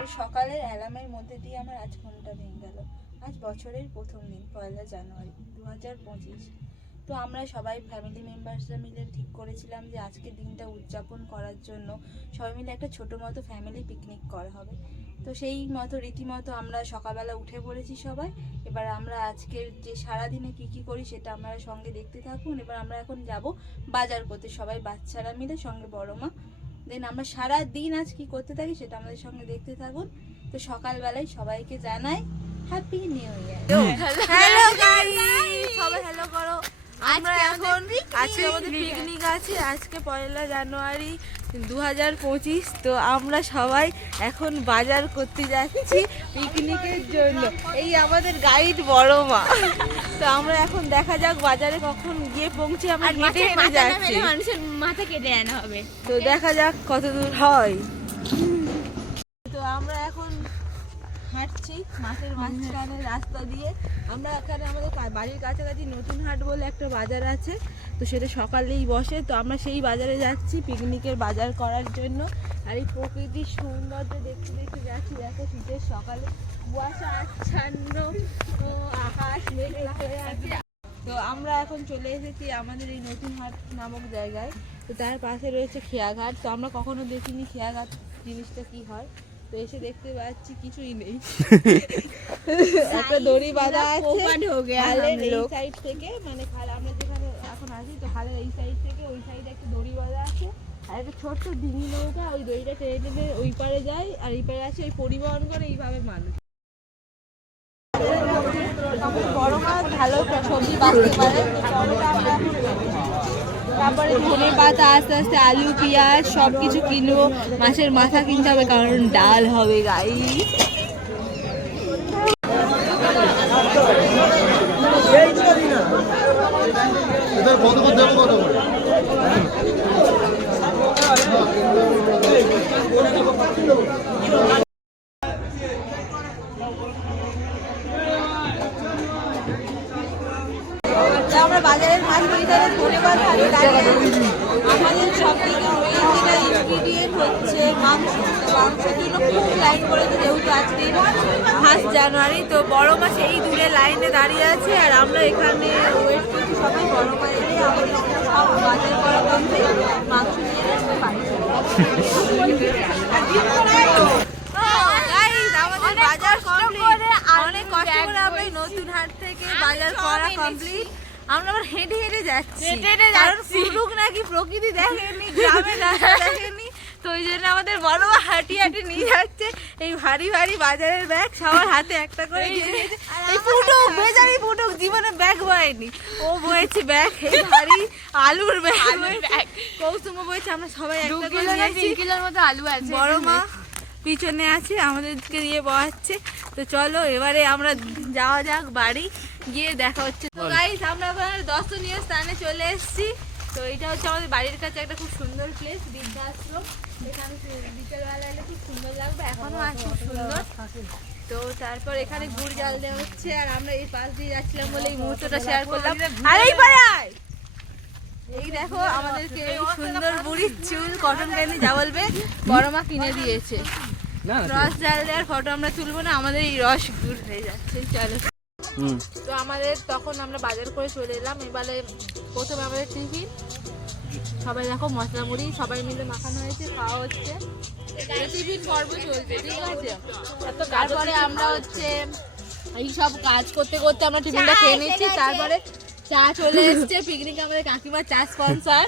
তো সকালের অ্যালার্মের মধ্যে দিয়ে আমার আজ ঘুমটা ভেঙে গেল। আজ বছরের প্রথম দিন, 1 জানুয়ারি 2025। তো আমরা সবাই ফ্যামিলি মেম্বার্সরা মিলে ঠিক করেছিলাম যে আজকের দিনটা উদযাপন করার জন্য সবাই মিলে একটা ছোটো মতো ফ্যামিলি পিকনিক করা হবে। তো সেই মতো রীতিমতো আমরা সকালবেলা উঠে পড়েছি সবাই। এবার আমরা আজকের যে সারাদিনে কী করি সেটা আপনারা সঙ্গে দেখতে থাকুন। এবার আমরা এখন যাব বাজার করতে, সবাই বাচ্চারা মিলে, সঙ্গে বড় মা। দেন আমরা সারা দিন আজ কি করতে থাকি সেটা আমাদের সঙ্গে দেখতে থাকুন। তো সকালবেলায় সবাইকে জানাই happy new year. Hello guys, সবাই হ্যালো করো। আমরা এখন আজকে আমাদের পিকনিক আছে, আজকে 1 জানুয়ারি 2025। তো আমরা সবাই এখন বাজার করতে যাচ্ছি পিকনিকের জন্য। এই আমাদের গাইড বড় মা। তো আমরা এখন দেখা যাক বাজারে কখন গিয়ে পৌঁছে। আমরা হেঁটে হেঁটে যাচ্ছি, মানুষের মাথা কেটে আনা হবে। তো দেখা যাক কত দূর হয়। তো আমরা এখন হাঁটছি মাঠের মাঝখানে রাস্তা দিয়ে। আমরা এখানে আমাদের বাড়ির কাছাকাছি নতুন হাট বলে একটা বাজার আছে, তো সেটা সকালেই বসে। তো আমরা সেই বাজারে যাচ্ছি পিকনিকের বাজার করার জন্য। আর এই প্রকৃতির সৌন্দর্য দেখতে দেখতে যাচ্ছি। দেখো শীতের সকালে কুয়াশা আচ্ছন্ন, আকাশ মেঘলা হয়ে আছে। তো আমরা এখন চলে এসেছি আমাদের এই নতুন হাট নামক জায়গায়। তো তার পাশে রয়েছে খেয়াঘাট। তো আমরা কখনো দেখিনি খেয়াঘাট জিনিসটা কি হয়। তো এসে দেখতে পাচ্ছি কিছুই নেই, একটা দড়ি বাঁধা আছে খালের এই সাইড থেকে, মানে আমরা যেখানে এখন আছি তো খালের এই সাইড থেকে ওই সাইডে একটা দড়ি বাঁধা আছে। আর একটা ছোট্ট ডিঙি নৌকা, ওই দড়িটা টেনে টেনে ওই পারে যায় আর এই পারে আছে, ওই পরিবহন করে এইভাবে মানুষ। বড় মাছ ভালো সবজি বাঁচতে পারে। তারপরে ধনে পাতা, আস্তে আস্তে আলু পেঁয়াজ সব কিছু কিনবো। মাছের মাথা কিনতে হবে কারণ ডাল হবে গাইস। আমরা বাজারের মাছ বাজারে ধনে পাতা আমাদের সব থেকে ইনগ্রিডিয়েন্ট হচ্ছে মাংস। মাংসের জন্য খুব লাইন করেছে, যেহেতু আজকে 1 জানুয়ারি। তো বড় মাছ এই দূরে লাইনে দাঁড়িয়ে আছে আর আমরা এখানে ওয়েট করছি সবাই বড় মা এলে আমাদের সব বাজার করা কমপ্লিট। মাংস নিয়ে আসতে পারি আমাদের বাজার কমপ্লিট। অনেক কষ্ট করে আমরা নতুন হাট থেকে বাজার করা কমপ্লিট। আমরা আবার হেঁটে হেঁটে যাচ্ছি, কারণ পুরুক নাকি প্রকৃতি দেখেনি, গ্রামের রাস্তা দেখেনি। তো ওই জন্য আমাদের বড় হাঁটি হাঁটি নিয়ে যাচ্ছে এই ভারী ভারী বাজারের ব্যাগ, সবার হাতে একটা করে। এই ফুটুক, বেচারি ফুটুক জীবনে ব্যাগ বয়নি, ও বয়েছে ব্যাগ, এই ভারী আলুর ব্যাগ। কৌসুমও বয়েছে, আমরা সবাই একটা করে নিয়েছি। 3 কিলোর মতো আলু আছে। বড় মা পিছনে আছে, আমাদেরকে দিয়ে বয়াচ্ছে। তো চলো এবারে আমরা যাওয়া যাক বাড়ি, গিয়ে দেখা হচ্ছে। তো গাইস আমরা এবার দর্শনীয় স্থানে চলে এসেছি। তো এটা হচ্ছে আমাদের বাড়ির কাছে একটা খুব সুন্দর প্লেস, বৃদ্ধাশ্রম। এখানে বিকেলবেলা এলে খুব সুন্দর লাগবে, এখনো আছে খুব সুন্দর। তো তারপর এখানে গুড় জাল দেওয়া হচ্ছে আর আমরা এই পাশ দিয়ে যাচ্ছিলাম বলে এই মুহূর্তটা শেয়ার করলাম। আর এই পাড়ায় এই দেখো আমাদেরকে এই সুন্দর বুড়ির চুল, কটন ক্যান্ডি যা বলবে বড় মা কিনে দিয়েছে। রস জাল দেওয়ার ফটো আমরা তুলবো না, আমাদের এই রস গুড় হয়ে যাচ্ছে। চলো। তো আমাদের তখন আমরা বাজার করে চলে এলাম। এবারে প্রথমে আমাদের টিফিন, সবাই দেখো মশলা মুড়ি সবাই মিলে মাখানো হয়েছে, খাওয়া হচ্ছে, টিফিন পর্ব চলছে, ঠিক আছে। তারপরে আমরা হচ্ছে এই সব কাজ করতে করতে আমরা টিফিনটা খেয়ে নিচ্ছি। তারপরে চা চলে এসছে, পিকনিকে আমাদের কাকিমার চা স্পন্সর।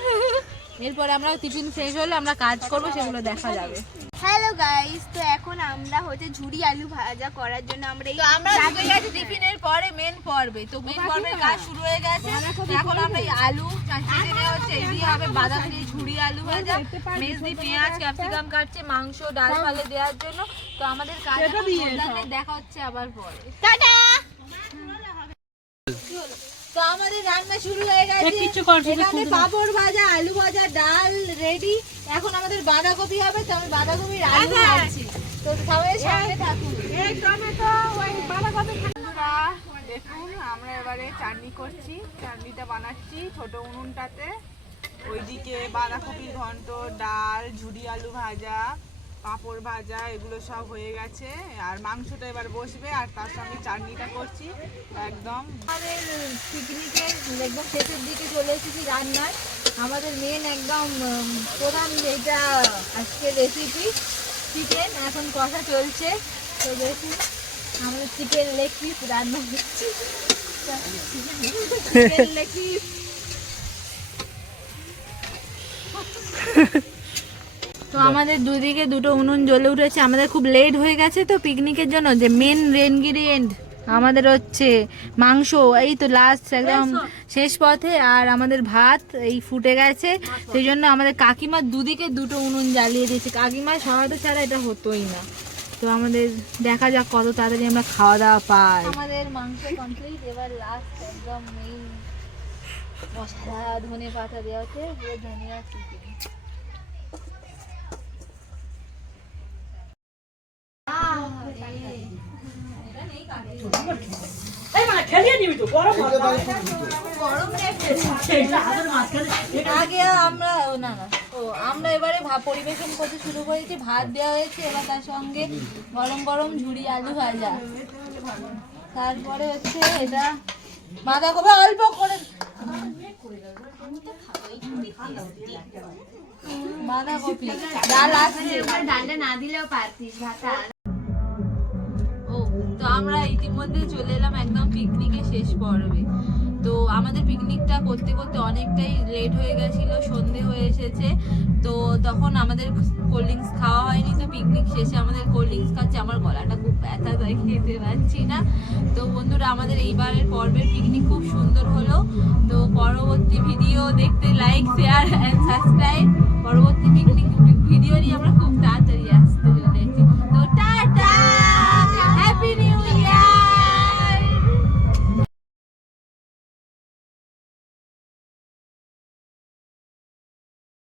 এরপরে আমরা টিফিন শেষ হলে আমরা কাজ করবো, সেগুলো দেখা যাবে। হ্যালো গাইস, তো এখন আমরা হচ্ছে ঝুড়ি আলু ভাজা করার জন্য আমরা ঢুকে গেছি টিফিনের পরে মেন পর্বে। তো মেন পর্বের কাজ শুরু হয়ে গেছে। এখন আমরা এই আলু কেটে নেওয়া হচ্ছে, এই দিয়ে হবে বাঁধাকপি ঝুড়ি আলু ভাজা, মেজদি পেঁয়াজ ক্যাপসিকাম কাটছে মাংস ডাল ফালে দেওয়ার জন্য। তো আমাদের কাজ দেখা হচ্ছে আবার পরে, টাটা। তো আমাদের রান্না শুরু হয়ে গেছে, এখানে পাপড় ভাজা, আলু ভাজা, ডাল রেডি। এখন আমাদের বাঁধাকপি হবে, তো আমি বাঁধাকপির আলু ভাজছি। তো সবাই সামনে থাকুন। বন্ধুরা দেখুন, আমরা এবারে চাটনি করছি, চাটনিটা বানাচ্ছি ছোট উনুনটাতে। ওইদিকে বাঁধাকপির ঘন্ট, ডাল, ঝুরি আলু ভাজা, পাঁপড় ভাজা এগুলো সব হয়ে গেছে, আর মাংসটা এবার বসবে, আর তার সঙ্গে চাটনিটা করছি একদম। আমাদের পিকনিকের একদম শেষের দিকে চলে এসেছি রান্নার। আমাদের মেন একদম প্রধান যেটা আজকে রেসিপি চিকেন, এখন কষা চলছে। তো দেখুন আমাদের চিকেন লেগ পিস রান্না হচ্ছে। চিকেন লেগ পিস তো আমাদের দুদিকে দুটো উনুন জ্বলে উঠেছে। আমাদের খুব লেট হয়ে গেছে তো পিকনিকের জন্য, যে মেন ইনগ্রিডিয়েন্ট আমাদের হচ্ছে মাংস, এই তো লাস্ট একদম শেষ পথে, আর আমাদের ভাত এই ফুটে গেছে। সেই জন্য আমাদের কাকিমার দুদিকে দুটো উনুন জ্বালিয়ে দিয়েছে। কাকিমার সহায়তা ছাড়া এটা হতোই না। তো আমাদের দেখা যাক কত তাড়াতাড়ি আমরা খাওয়া দাওয়া পাই। আমাদের মাংস কমপ্লিট, এবার লাস্ট একদম মেইন মশলা ধনে পাতা দেওয়াতে পুরো ধনিয়া চিকেন। আগে আমরা এবারে পরিবেশন করতে শুরু করেছি। ভাত দেওয়া হয়েছে, এবার তার সঙ্গে গরম গরম ঝুরি আলু ভাজা, তারপরে হচ্ছে এটা বাঁধাকপি অল্প করে, বাঁধাকপি ডাল আসছে, ডালটা না দিলেও পারতিস ভাতা। তো আমরা ইতিমধ্যে চলে এলাম একদম পিকনিকের শেষ পর্বে। তো আমাদের পিকনিকটা করতে করতে অনেকটাই লেট হয়ে গেছিল, সন্ধে হয়ে এসেছে। তো তখন আমাদের কোল্ড ড্রিঙ্কস খাওয়া হয়নি। তো পিকনিক শেষে আমাদের কোল্ড ড্রিঙ্কস খাচ্ছে। আমার গলাটা খুব ব্যথা, তাই খেতে পারছি না। তো বন্ধুরা, আমাদের এইবারের পর্বের পিকনিক খুব সুন্দর হলো। তো পরবর্তী ভিডিও দেখতে লাইক, শেয়ার অ্যান্ড সাবস্ক্রাইব।